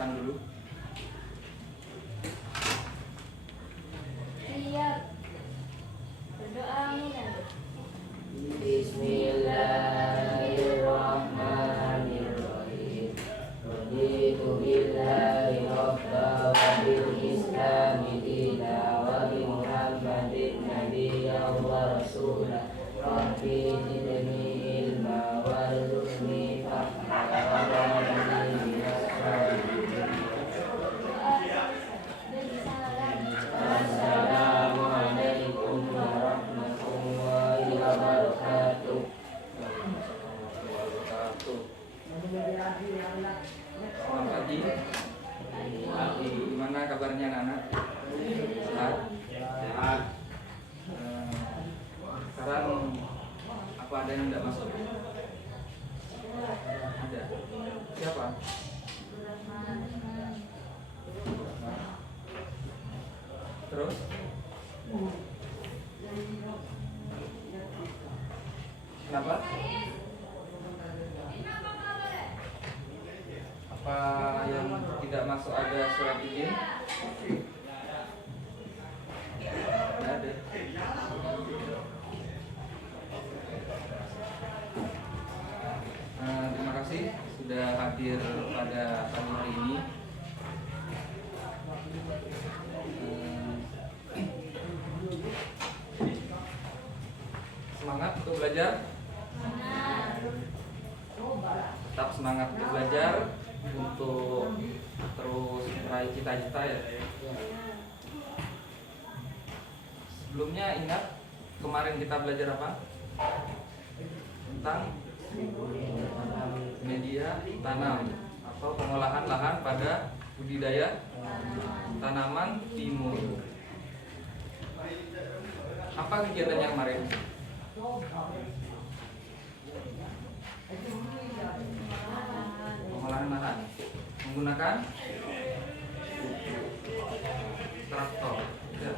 siapkan dulu. Siap. Berdoa mulai. Bismillahirrahmanirrahim. Raditu billahi rabba wa bil islami dina wa bi Muhammadin nabiyya wa rasulah. Rabbi zidni ilma warzuqni fahma wa ja'alni minas sholihin. Assalamualaikum warahmatullahi wabarakatuh. Selamat pagi. Gimana kabarnya anak-anak? Sehat? Sehat. Sekarang apa ada yang tidak masuk? Ada. Siapa? Terus? Kenapa? Apa yang tidak masuk ada surat izin? Tidak ada. Terima kasih sudah hadir pada pagi hari ini. Semangat untuk belajar. Tetap semangat untuk belajar, untuk terus meraih cita-cita ya. Sebelumnya ingat kemarin kita belajar apa? Tentang media tanam atau pengolahan lahan pada budidaya tanaman timun. Apa kegiatannya kemarin? Pengolahan lahan menggunakan traktor ya.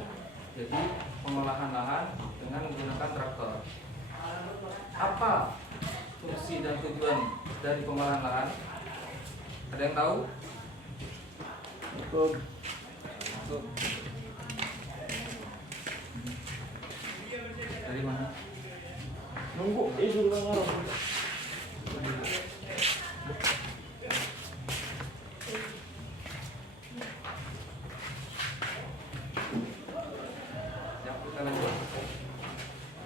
Jadi pengolahan lahan dengan menggunakan traktor. Apa fungsi dan tujuan dari pengolahan lahan? Ada yang tahu? Betul. Dari mana? Nunggu itu ngaruh. Ya, kita lanjut.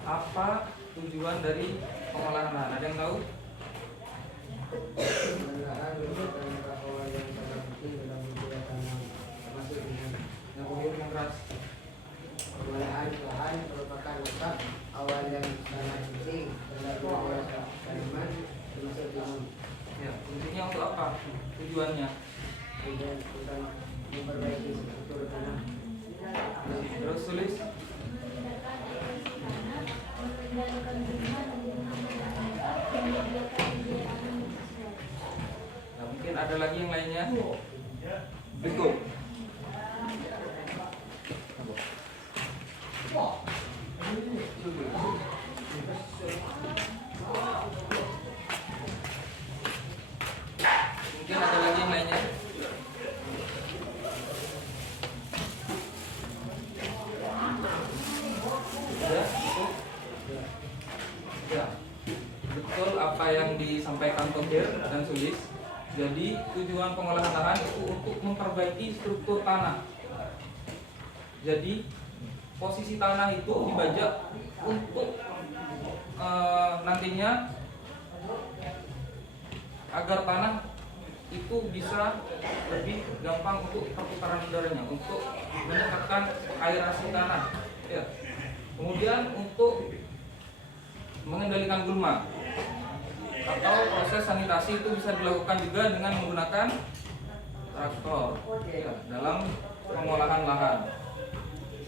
Apa tujuan dari pengolahan lahan? Ada yang tahu? Penggunaan merupakan awal yang sangat penting dalam budidaya tanam, termasuk dengan Yang keras. pengolahan lahan merupakan letak awal yang sangat penting dalam budidaya tanaman, termasuk dengan Ya, fungsinya untuk apa? Tujuannya? bukan memperbaiki struktur tanah. Terus tulis. Nah, mungkin ada lagi yang lainnya. Betul. Mungkin ada lagi yang lainnya. Ya, cukup. Ya, betul apa yang disampaikan Tohir dan Sulis. Jadi tujuan pengolahan lahan itu untuk memperbaiki struktur tanah. Jadi posisi tanah itu dibajak untuk nantinya agar tanah itu bisa lebih gampang untuk perputaran udaranya, untuk meningkatkan aerasi tanah. Ya. Kemudian untuk mengendalikan gulma atau proses sanitasi itu bisa dilakukan juga dengan menggunakan traktor ya, dalam pengolahan lahan.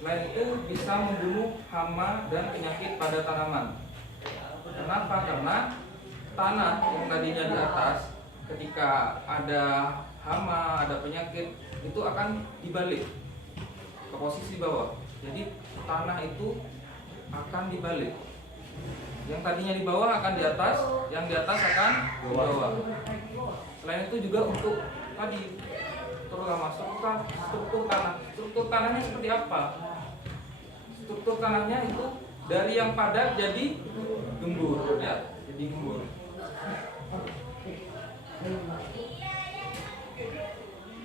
Selain itu bisa membunuh hama dan penyakit pada tanaman. Kenapa? Karena tanah yang tadinya di atas ketika ada hama, ada penyakit itu akan dibalik ke posisi bawah. Jadi tanah itu akan dibalik. Yang tadinya di bawah akan di atas, yang di atas akan di bawah. Selain itu juga untuk tadi terutama struktur tanah. Struktur tanahnya seperti apa? Struktur tanahnya itu dari yang padat jadi gembur, ya, jadi gembur.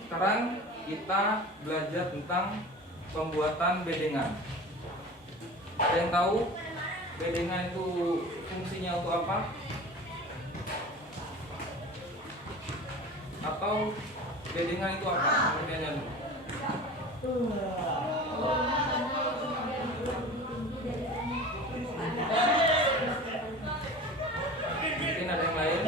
Sekarang kita belajar tentang pembuatan bedengan. Ada yang tahu bedengan itu fungsinya untuk apa? Atau bedengan itu apa? Pengertiannya dulu. Mungkin ada yang lain?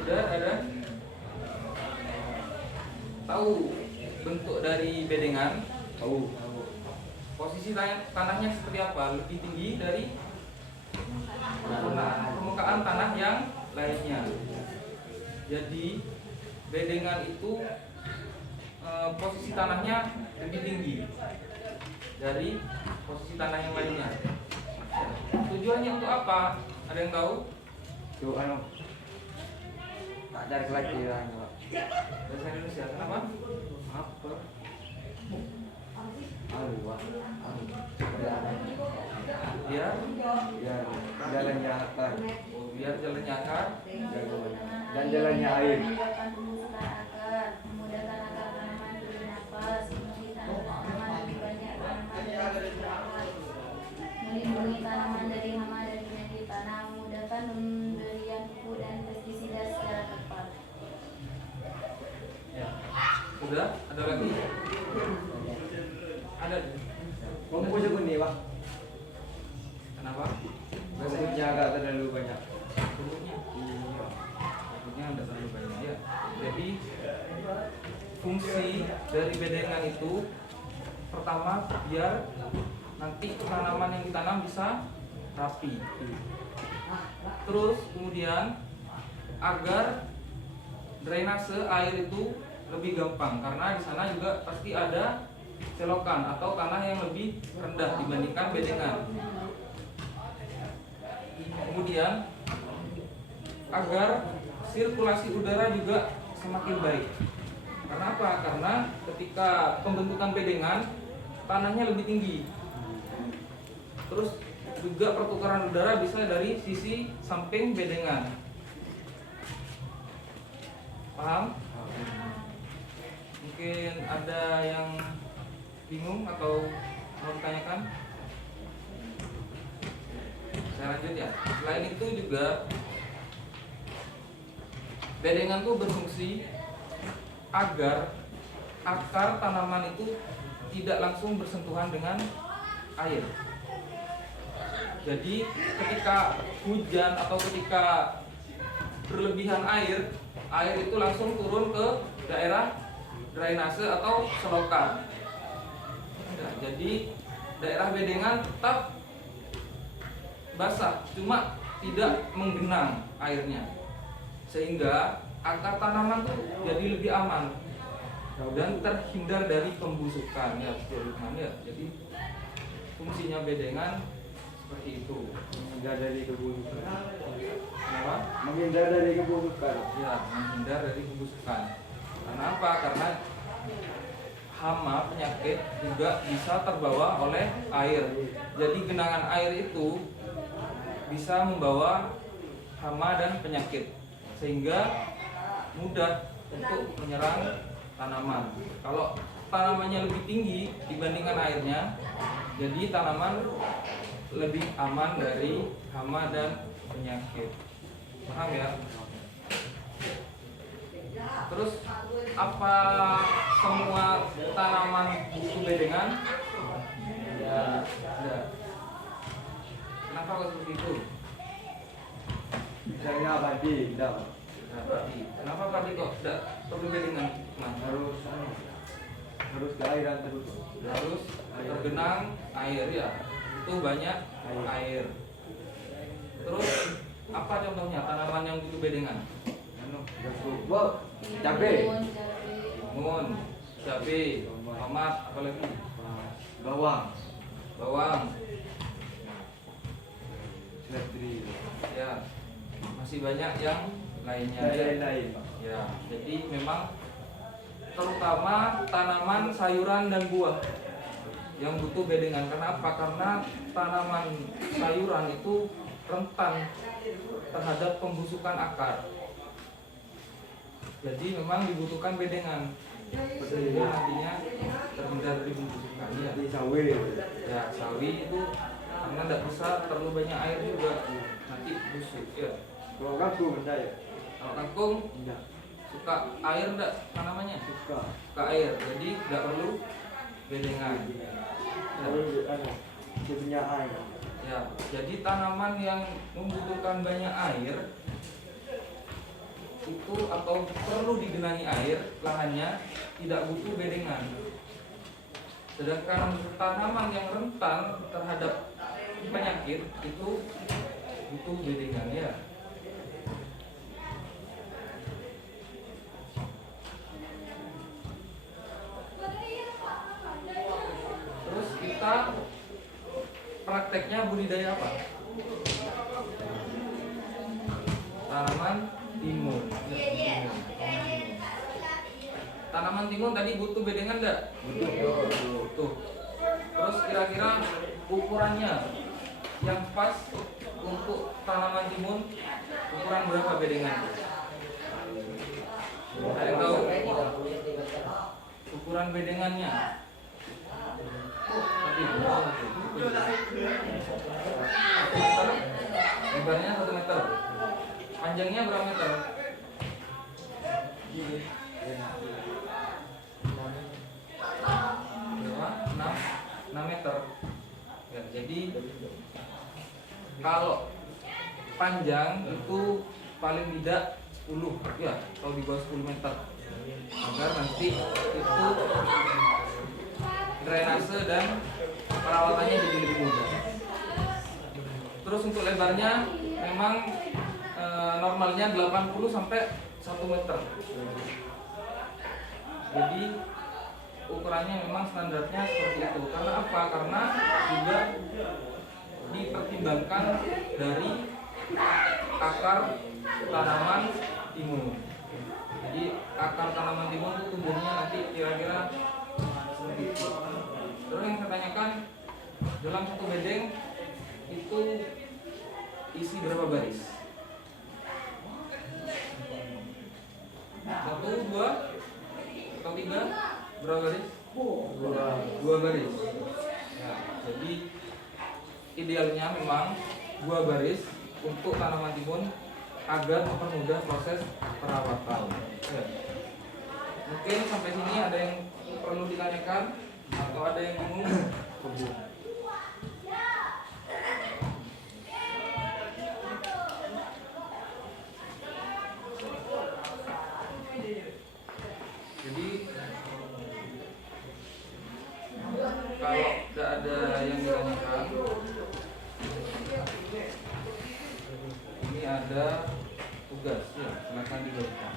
Sudah ada? Tahu bentuk dari bedengan? Tahu. Posisi tanahnya seperti apa? Lebih tinggi dari permukaan tanah yang lainnya. Jadi bedengan itu posisi tanahnya lebih tinggi dari posisi tanah yang lainnya. Tujuannya untuk apa? Ada yang tahu? Tuh tak ada lagi lah. Bahasa Indonesia. Kenapa? Apa? Biar Biar jalannya akar biar jalannya akar. dan jalannya air. Memudahkan pembusukan akar, memudahkan akar tanaman bernafas, melindungi tanaman lebih banyak tanaman dari perawat, melindungi tanaman dari hama dan penyakit tanah, memudahkan pemberian pupuk dan pestisida secara tepat. Ya. Sudah? Ada lagi? Ada. Kamu punya nih, Pak. Kenapa? Maksudnya agak terlalu banyak. Bentuknya. Bentuknya ada terlalu banyak ya. Jadi fungsi dari bedengan itu pertama biar nanti tanaman yang ditanam bisa rapi. Terus kemudian agar drainase air itu lebih gampang karena di sana juga pasti ada selokan atau tanah yang lebih rendah dibandingkan bedengan. Kemudian agar sirkulasi udara juga semakin baik. Karena apa? Karena ketika pembentukan bedengan tanahnya lebih tinggi. Terus juga pertukaran udara bisa dari sisi samping bedengan. Paham? Mungkin ada yang bingung atau mau ditanyakan? Saya lanjut ya. Selain itu juga bedengan itu berfungsi agar akar tanaman itu tidak langsung bersentuhan dengan air. Jadi ketika hujan atau ketika berlebihan air itu langsung turun ke daerah drainase atau selokan. Nah, jadi daerah bedengan tetap basah, cuma tidak menggenang airnya, sehingga akar tanaman tuh jadi lebih aman dan terhindar dari pembusukan ya, ya. Jadi fungsinya bedengan seperti itu. Menghindar dari keburukan. Kenapa? Menghindar dari keburukan. Ya, menghindar dari pembusukan. Karena apa? Karena hama penyakit juga bisa terbawa oleh air. Jadi genangan air itu bisa membawa hama dan penyakit, sehingga mudah untuk menyerang tanaman. Kalau tanamannya lebih tinggi dibandingkan airnya, jadi tanaman lebih aman dari hama dan penyakit. Paham ya? Terus apa semua tanaman butuh bedengan? Ya, tidak. Kenapa kok seperti itu? Misalnya padi, tidak. Nah, padi. Kenapa padi kok tidak perlu bedengan? Nah, Harus ke airan terus. harus tergenang air ya. Itu banyak air. Terus apa contohnya tanaman yang butuh bedengan? Wow, cabai. Timun, cabai. Timun, cabai, tomat, apalagi Bawang. bawang, Seledri. ya masih banyak yang lainnya. Dan lain-lain, Pak. Ya, jadi memang terutama tanaman sayuran dan buah yang butuh bedengan. Kenapa? Karena tanaman sayuran itu rentan terhadap pembusukan akar. Jadi memang dibutuhkan bedengan sehingga nantinya terhindar dari pembusukan. Ya. Di sawi. Ya, sawi itu karena tidak bisa terlalu banyak air juga, nanti busuk. Ya. Kalau kangkung saya. Kalau kangkung Enggak. suka air enggak tanamannya? Suka. Suka air, jadi tidak perlu bedengan. Kalau dia punya air. Ya, jadi tanaman yang membutuhkan banyak air itu atau perlu digenangi air, lahannya tidak butuh bedengan. Sedangkan tanaman yang rentan terhadap penyakit itu butuh bedengan ya. Terus kita prakteknya budidaya apa? Tanaman timun. Tanaman timun tadi butuh bedengan enggak? Butuh. Terus kira-kira ukurannya yang pas untuk tanaman timun ukuran berapa bedengan? Ada yang tahu? Ukuran bedengannya? Tadi berapa? 1 meter. Lebarnya 1 meter. Panjangnya berapa meter? Berapa? 6 meter. Ya, jadi kalau panjang itu paling tidak 10 ya, atau di bawah 10 meter. Agar nanti itu drainase dan perawatannya jadi lebih mudah. Terus untuk lebarnya memang normalnya 80 sampai 1 meter. Jadi ukurannya memang standarnya seperti itu. Karena apa? Karena juga dipertimbangkan dari akar tanaman timun. Jadi akar tanaman timun itu tumbuhnya nanti kira-kira seperti itu. Terus yang saya tanyakan, dalam satu bedeng itu isi berapa baris? 1, 2, atau 3? Berapa baris? 2 baris. Ya, jadi idealnya memang 2 baris untuk tanaman timun agar mempermudah proses perawatan. Ya. Mungkin sampai sini ada yang perlu ditanyakan atau ada yang bingung? Jadi kalau tidak ada yang ditanyakan, ini ada tugas ya, silakan dibaca.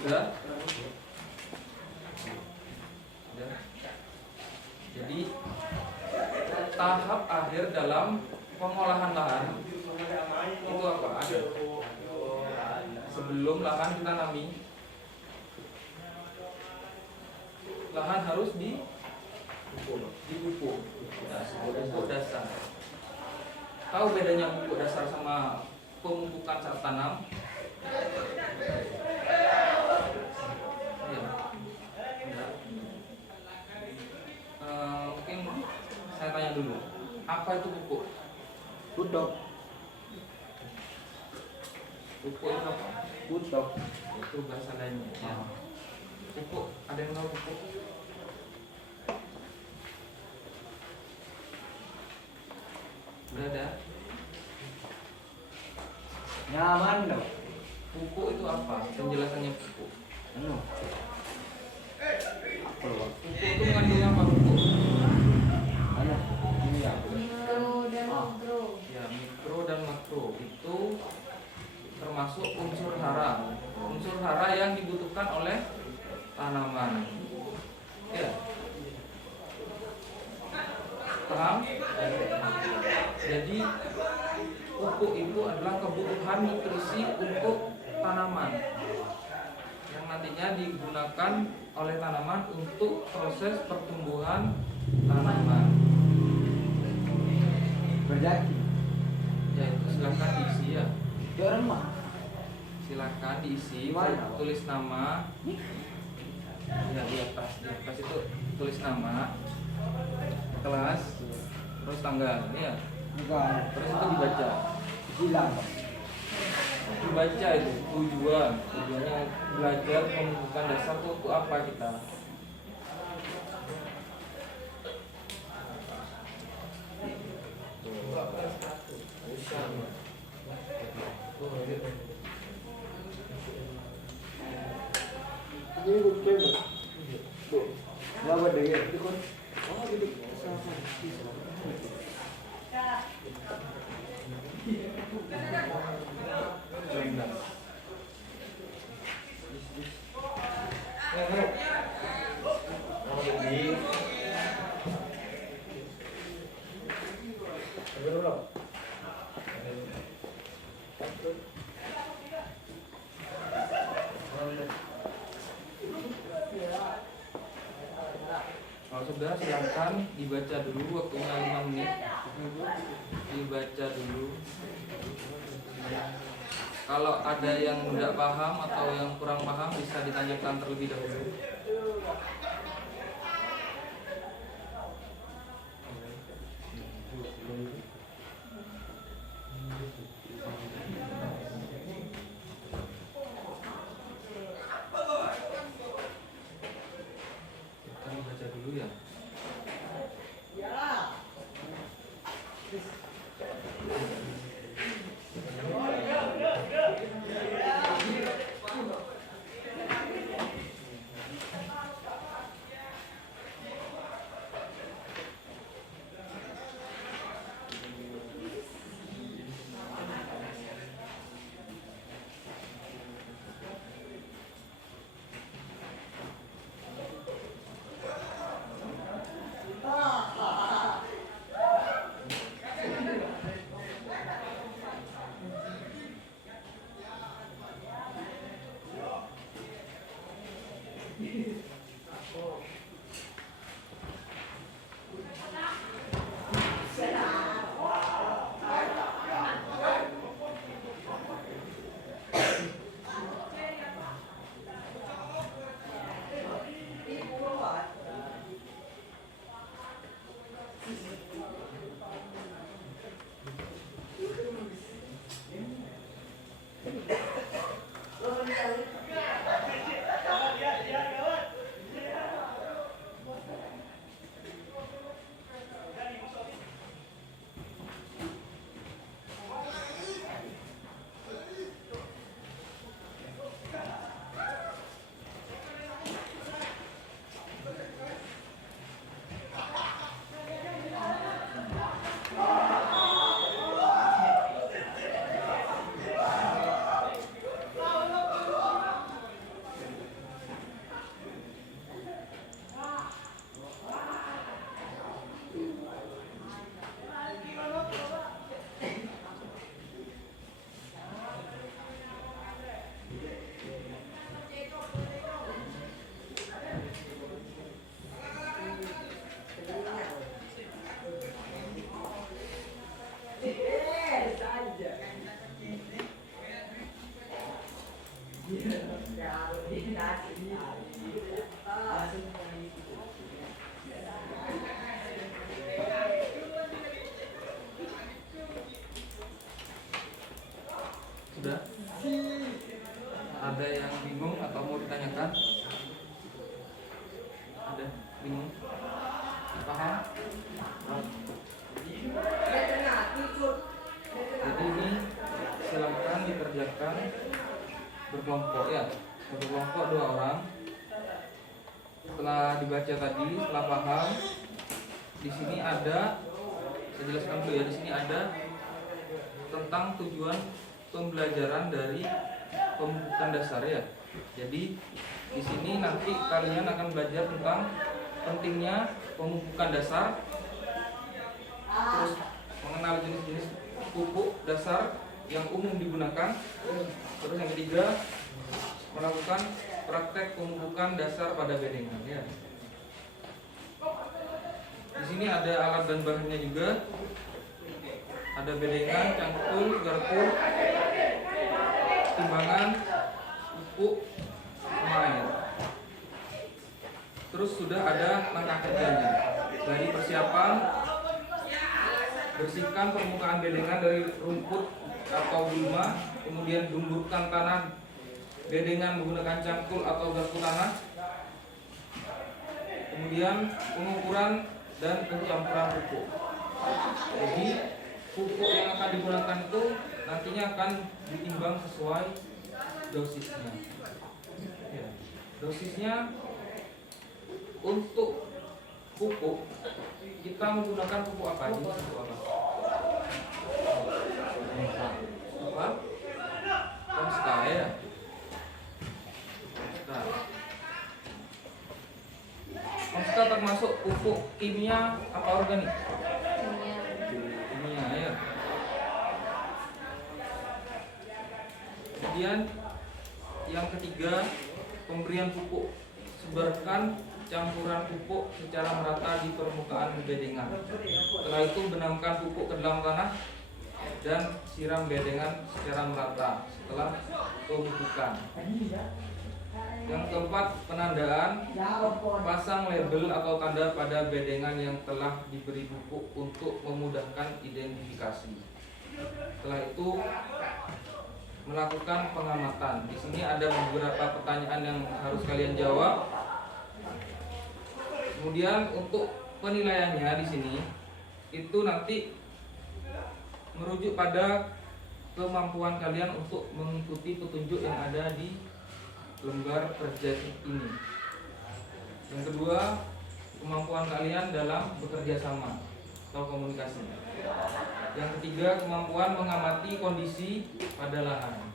Sudah? Sudah. Jadi tahap akhir dalam pengolahan lahan itu apa? Ada. Sebelum lahan ditanami, lahan harus dipupuk. Pupuk dasar. Tahu bedanya pupuk dasar sama pemupukan saat tanam? Ya. Mungkin saya tanya dulu, apa itu pupuk? Putok. Pupuk itu apa? Putok. Itu bahasa lainnya. Ya. Pupuk, ada yang tahu pupuk? Udah ada? Nyaman dong. Pupuk itu apa? Penjelasannya pupuk. Anu. Apa loh? Pupuk itu mengandung apa pupuk? Anu. Ini ya. Mikro dan makro. Ya, mikro dan makro itu termasuk unsur hara. Unsur hara yang dibutuhkan oleh tanaman. Ya. Paham? Jadi pupuk itu adalah kebutuhan nutrisi untuk tanaman yang nantinya digunakan oleh tanaman untuk proses pertumbuhan tanaman. Berjaki. Ya itu silahkan diisi ya. Dia orang mah. Silahkan diisi, Mana? tulis nama. Ya di atas itu tulis nama, kelas, terus tanggal, ya. Bukan. Terus itu dibaca. Hilang. Dibaca itu tujuannya belajar pembentukan dasar itu untuk apa kita. Ini bukan. Berapa dengan itu kan? Oh, jadi sama. Kalau sudah silahkan dibaca dulu, waktunya 5 menit. Dibaca dulu. Kalau ada yang tidak paham atau yang kurang paham bisa ditanyakan terlebih dahulu. Kita baca dulu ya. Sudah? Ada yang bingung atau mau ditanyakan? Ada bingung? Paham? Jadi ini silakan dikerjakan berkelompok ya, berkelompok 2 orang. Setelah dibaca tadi, setelah paham, di sini ada, saya jelaskan dulu ya, di sini ada tentang tujuan pembelajaran dari pembukaan dasar ya. Jadi di sini nanti kalian akan belajar tentang pentingnya pemupukan dasar, terus mengenal jenis-jenis pupuk dasar yang umum digunakan, terus yang ketiga melakukan praktek pemupukan dasar pada bedengan ya. Di sini ada alat dan bahannya juga. Ada bedengan, cangkul, garpu, timbangan, pupuk, sama air. Terus sudah ada langkah kerjanya. Dari persiapan, bersihkan permukaan bedengan dari rumput atau gulma, kemudian gemburkan tanah bedengan menggunakan cangkul atau garpu tanah, kemudian pengukuran dan pencampuran pupuk. Jadi pupuk yang akan digunakan itu nantinya akan ditimbang sesuai dosisnya. Ya. Dosisnya untuk pupuk kita menggunakan pupuk apa aja? Pupuk apa? Apa? Konsta ya. Konsta termasuk pupuk kimia apa organik? Kimia ya. Kemudian yang ketiga, pemberian pupuk. Sebarkan campuran pupuk secara merata di permukaan bedengan. Setelah itu benamkan pupuk ke dalam tanah dan siram bedengan secara merata setelah pemupukan. Yang keempat, penandaan. Pasang label atau tanda pada bedengan yang telah diberi pupuk untuk memudahkan identifikasi. Setelah itu melakukan pengamatan. Di sini ada beberapa pertanyaan yang harus kalian jawab. Kemudian untuk penilaiannya di sini itu nanti merujuk pada kemampuan kalian untuk mengikuti petunjuk yang ada di lembar kerja ini. Yang kedua, kemampuan kalian dalam bekerja sama atau komunikasi. Yang ketiga, kemampuan mengamati kondisi pada lahan.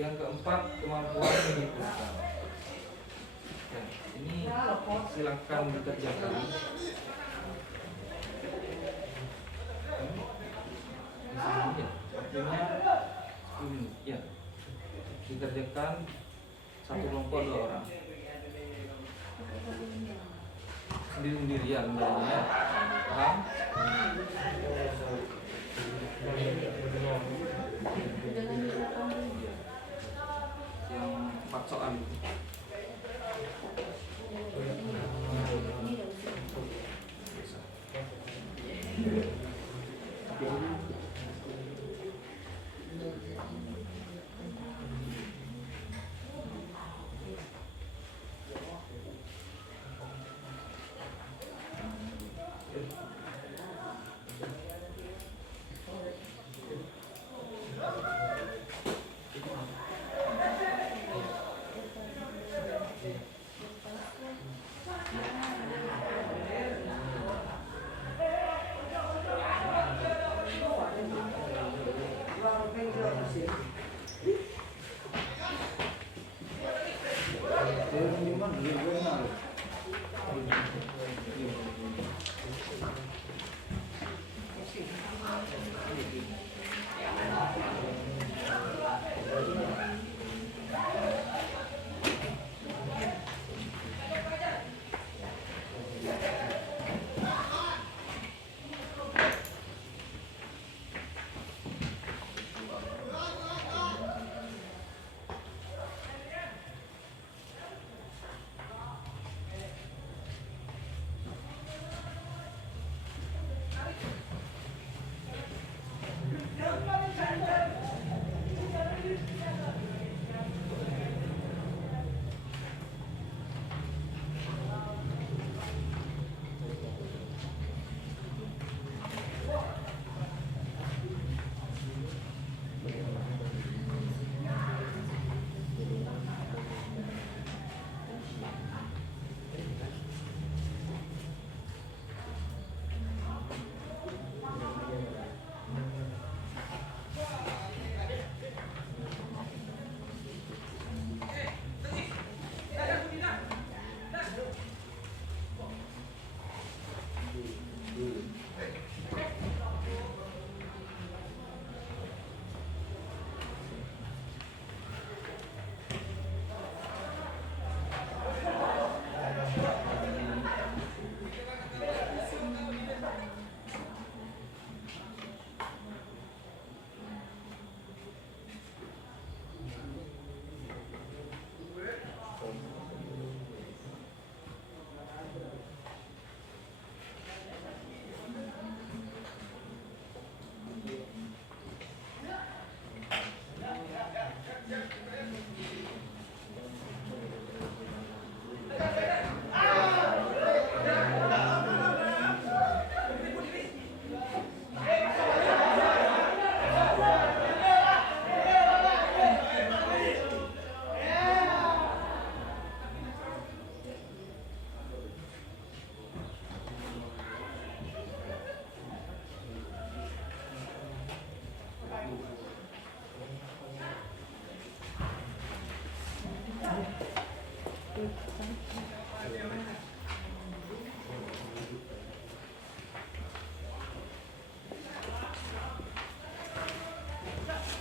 Yang keempat, kemampuan menyimpulkan. Ya, ini silakan dikerjakan. Ya, waktunya 10 menit. Ya, dikerjakan satu kelompok 2 orang. Sendiri-sendiri ya lembarnya. Paham? Yang 4 soal itu.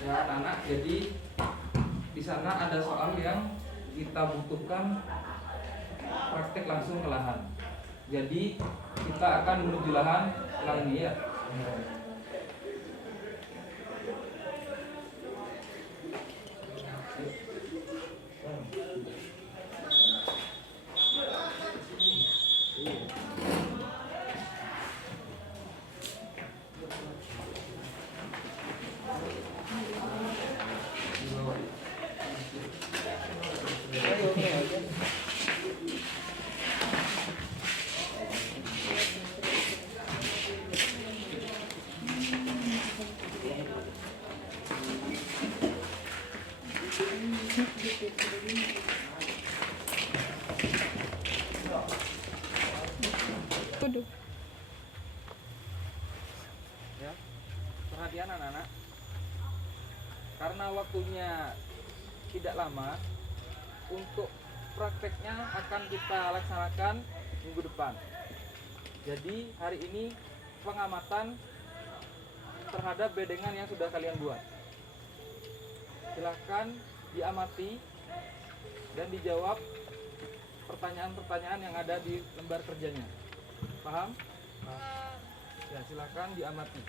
Ya anak-anak, jadi di sana ada soal yang kita butuhkan praktek langsung ke lahan. Jadi kita akan menuju lahan ini ya. Ya, perhatian anak-anak. Karena waktunya tidak lama, untuk prakteknya akan kita laksanakan minggu depan. Jadi hari ini pengamatan terhadap bedengan yang sudah kalian buat. Silahkan diamati dan dijawab pertanyaan-pertanyaan yang ada di lembar kerjanya. Paham? Ya, silahkan diamati.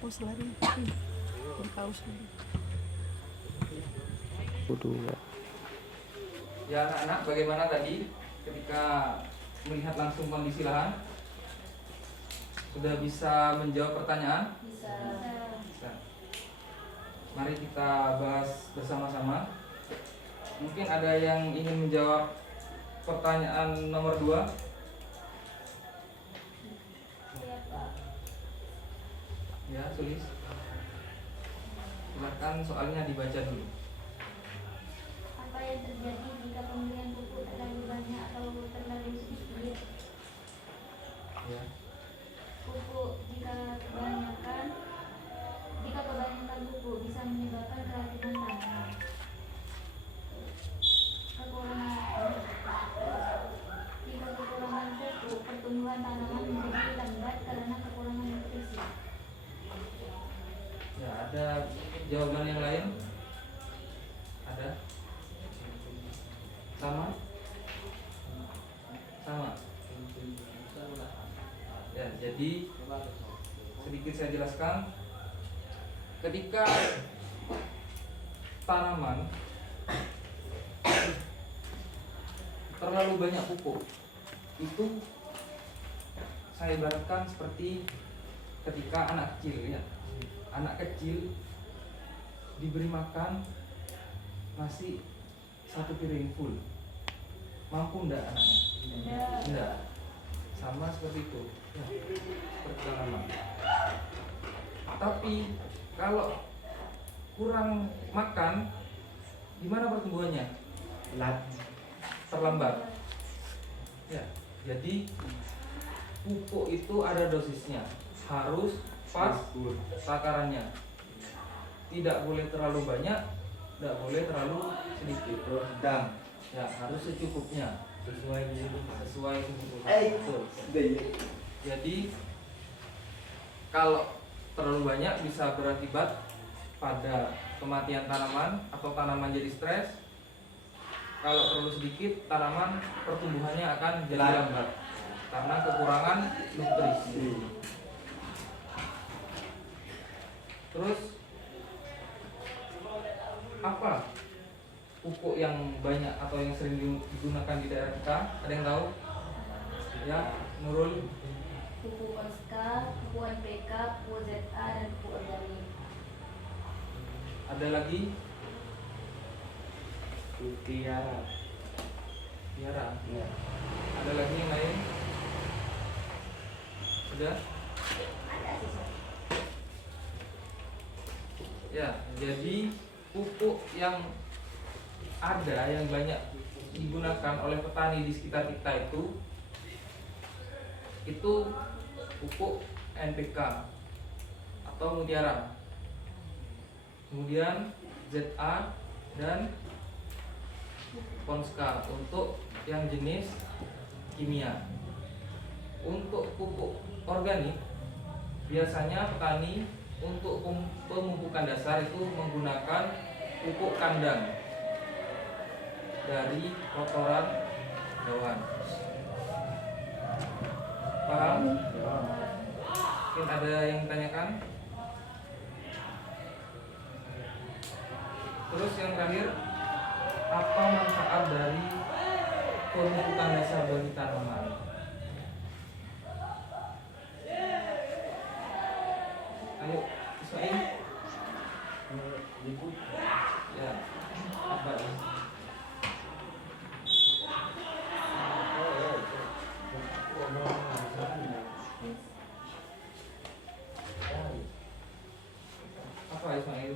Paus lagi. Paus lagi. Ya anak-anak, bagaimana tadi ketika melihat langsung kondisi lahan? Sudah bisa menjawab pertanyaan? Bisa. Bisa. Mari kita bahas bersama-sama. Mungkin ada yang ingin menjawab pertanyaan nomor 2. Ya, tulis. Silakan soalnya dibaca dulu. Apa yang terjadi jika pemberian pupuk terlalu banyak atau terlalu sedikit? Ya. Pupuk jika kebanyakan pupuk bisa menyebabkan keracunan tanah. Jika kekurangan pupuk, pertumbuhan tanaman menjadi lambat karena kekurangan nutrisi. Ya, ada jawaban yang lain? Ada? Sama? Sama? Ya, jadi sedikit saya jelaskan. Ketika tanaman terlalu banyak pupuk, itu saya ibaratkan seperti ketika anak kecil ya. Anak kecil diberi makan nasi 1 piring full, mampu enggak anaknya? Enggak. Sama seperti itu ya, seperti tanaman. Tapi kalau kurang makan, gimana pertumbuhannya? Terlambat ya. Jadi pupuk itu ada dosisnya, harus pas takarannya. Tidak boleh terlalu banyak, tidak boleh terlalu sedikit. Sedang. Ya, harus secukupnya, sesuai kebutuhan. Betul. Jadi kalau terlalu banyak bisa berakibat pada kematian tanaman atau tanaman jadi stres. Kalau terlalu sedikit, tanaman pertumbuhannya akan jadi lambat karena kekurangan nutrisi. Terus apa pupuk yang banyak atau yang sering digunakan di daerah kita? Ada yang tahu? Ya, Nurul. Pupuk Konska, pupuk NPK, pupuk ZA, dan pupuk organik. Ada lagi? Tiara. Tiara. Ya. Ada lagi yang lain? Sudah? Ya, jadi pupuk yang ada yang banyak digunakan oleh petani di sekitar kita itu pupuk NPK atau Mutiara, kemudian ZA dan Konska untuk yang jenis kimia. Untuk pupuk organik biasanya petani untuk pemupukan dasar itu menggunakan pupuk kandang dari kotoran hewan. Paham? Mungkin ada yang ditanyakan? Terus yang terakhir, apa manfaat dari pemupukan dasar bagi tanaman? Ayo, Ismail. Ya, apa ini? Apa Ismail?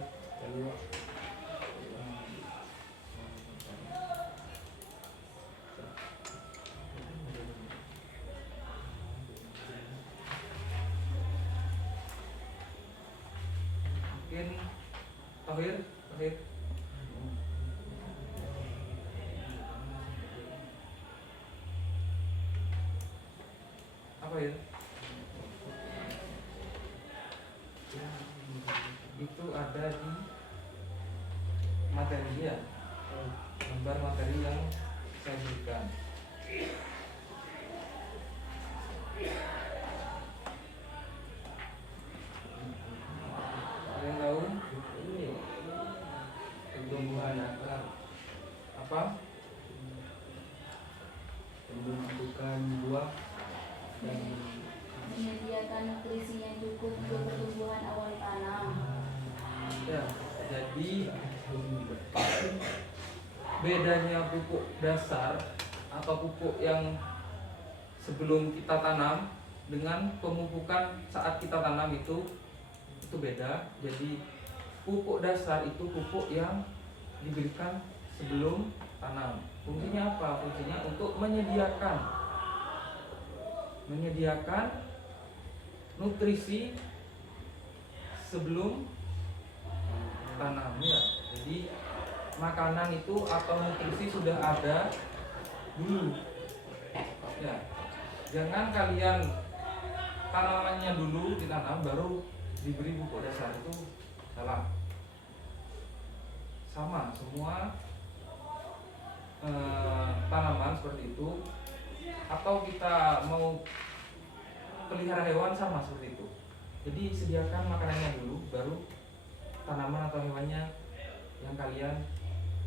Mungkin Tahir. Apa ya? Itu ada di materi ya, gambar materi yang saya berikan. Ada yang tahu? Pertumbuhan akar apa? Pembentukan buah dan Menyediakan nutrisi yang cukup untuk pertumbuhan awal tanam. ya, jadi bedanya pupuk dasar atau pupuk yang sebelum kita tanam dengan pemupukan saat kita tanam itu beda. Jadi pupuk dasar itu pupuk yang diberikan sebelum tanam. Fungsinya apa? Fungsinya untuk menyediakan nutrisi sebelum tanam ya. Jadi makanan itu atau nutrisi sudah ada dulu ya. Jangan kalian tanamannya dulu ditanam baru diberi pupuk dasar, itu salah. Sama semua tanaman seperti itu, atau kita mau pelihara hewan sama seperti itu. Jadi sediakan makanannya dulu, baru tanaman atau hewannya yang kalian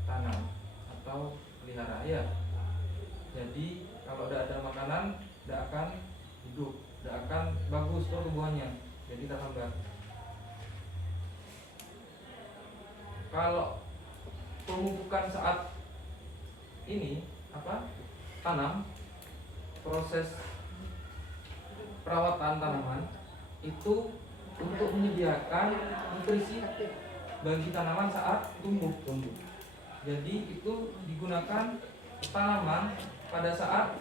tanam atau pelihara ya. Jadi kalau tidak ada makanan, tidak akan hidup, tidak akan bagus pertumbuhannya, jadi terhambat. Kalau pemupukan saat ini tanam, proses perawatan tanaman itu untuk menyediakan nutrisi bagi tanaman saat tumbuh. Jadi itu digunakan tanaman pada saat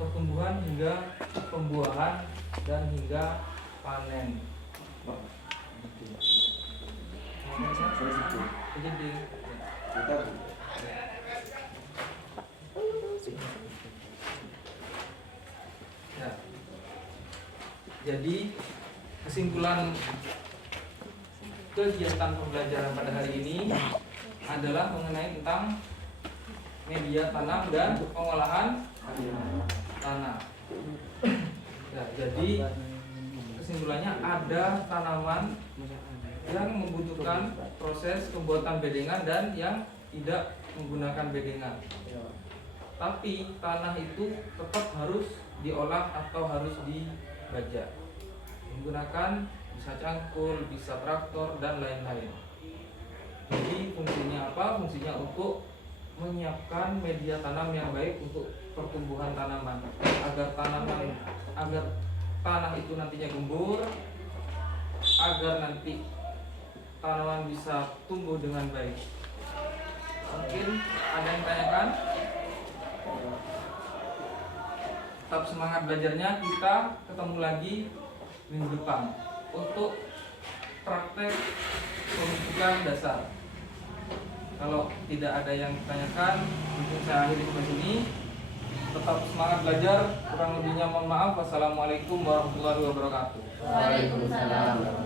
pertumbuhan hingga pembuahan dan hingga panen. Jadi ya. Jadi kesimpulan kegiatan pembelajaran pada hari ini adalah mengenai tentang media tanam dan pengolahan tanah. Ya, jadi kesimpulannya ada tanaman yang membutuhkan proses pembuatan bedengan dan yang tidak menggunakan bedengan. Tapi tanah itu tetap harus diolah atau harus dibajak. Menggunakan bisa cangkul, bisa traktor dan lain-lain. Jadi fungsinya apa? Fungsinya untuk menyiapkan media tanam yang baik untuk pertumbuhan tanaman agar tanah itu nantinya gembur, agar nanti tanaman bisa tumbuh dengan baik. Mungkin ada yang tanyakan? Tetap semangat belajarnya. Kita ketemu lagi minggu depan untuk praktek pemupukan dasar. Kalau tidak ada yang ditanyakan, mungkin saya akhiri sampai sini. Tetap semangat belajar. Kurang lebihnya mohon maaf. Wassalamualaikum warahmatullahi wabarakatuh. Waalaikumsalam.